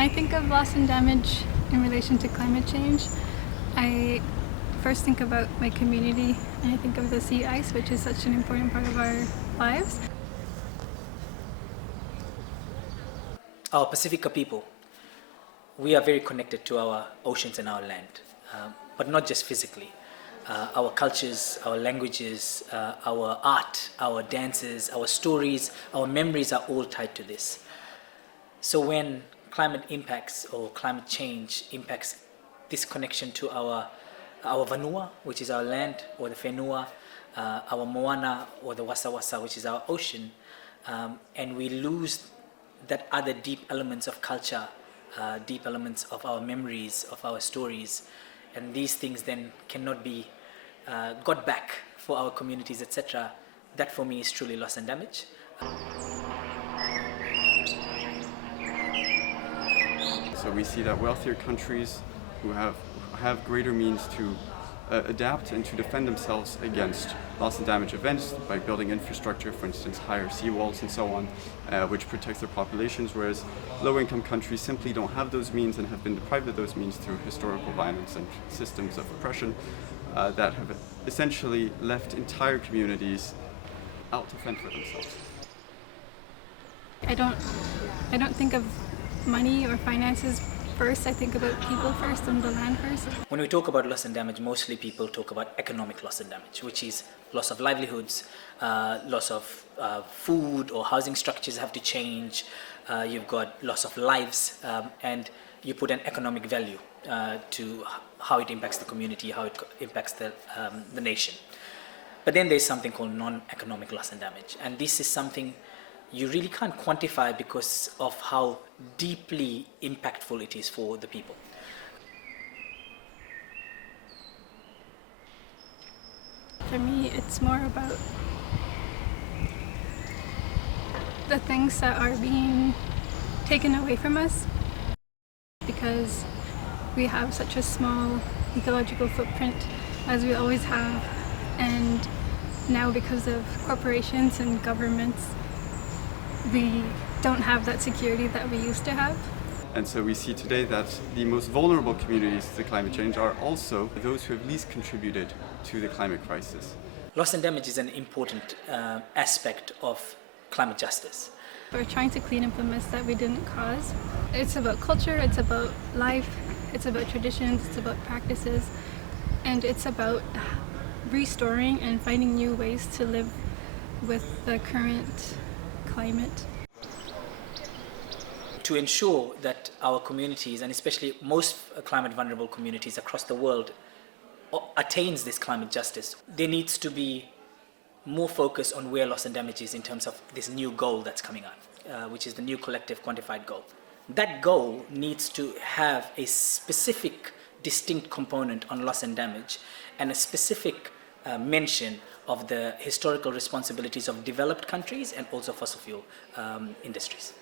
I think of loss and damage in relation to climate change, I first think about my community, and I think of the sea ice, which is such an important part of our lives. Our Pacifica people, we are very connected to our oceans and our land, but not just physically. Our cultures, our languages, our art, our dances, our stories, our memories are all tied to this. So when climate impacts or climate change impacts this connection to our vanua, which is our land, or the whenua, our moana, or the wasa wasa, which is our ocean, and we lose that other deep elements of culture, deep elements of our memories, of our stories, and these things then cannot be got back for our communities, etc. That for me is truly loss and damage. So we see that wealthier countries who have greater means to adapt and to defend themselves against loss and damage events by building infrastructure, for instance, higher seawalls and so on, which protects their populations, whereas low-income countries simply don't have those means and have been deprived of those means through historical violence and systems of oppression that have essentially left entire communities out to fend for themselves. I don't think of money or finances first. I think about people first and the land first. When we talk about loss and damage, mostly people talk about economic loss and damage, which is loss of livelihoods, loss of food or housing structures have to change, you've got loss of lives, and you put an economic value to how it impacts the community, how it impacts the nation. But then there's something called non-economic loss and damage, and this is something you really can't quantify because of how deeply impactful it is for the people. For me, it's more about the things that are being taken away from us because we have such a small ecological footprint, as we always have, and now because of corporations and governments, we don't have that security that we used to have. And so we see today that the most vulnerable communities to climate change are also those who have least contributed to the climate crisis. Loss and damage is an important aspect of climate justice. We're trying to clean up the mess that we didn't cause. It's about culture, it's about life, it's about traditions, it's about practices, and it's about restoring and finding new ways to live with the current climate. To ensure that our communities, and especially most climate vulnerable communities across the world, attains this climate justice, there needs to be more focus on where loss and damage is in terms of this new goal that's coming out, which is the new collective quantified goal. That goal needs to have a specific distinct component on loss and damage and a specific mention of the historical responsibilities of developed countries and also fossil fuel industries.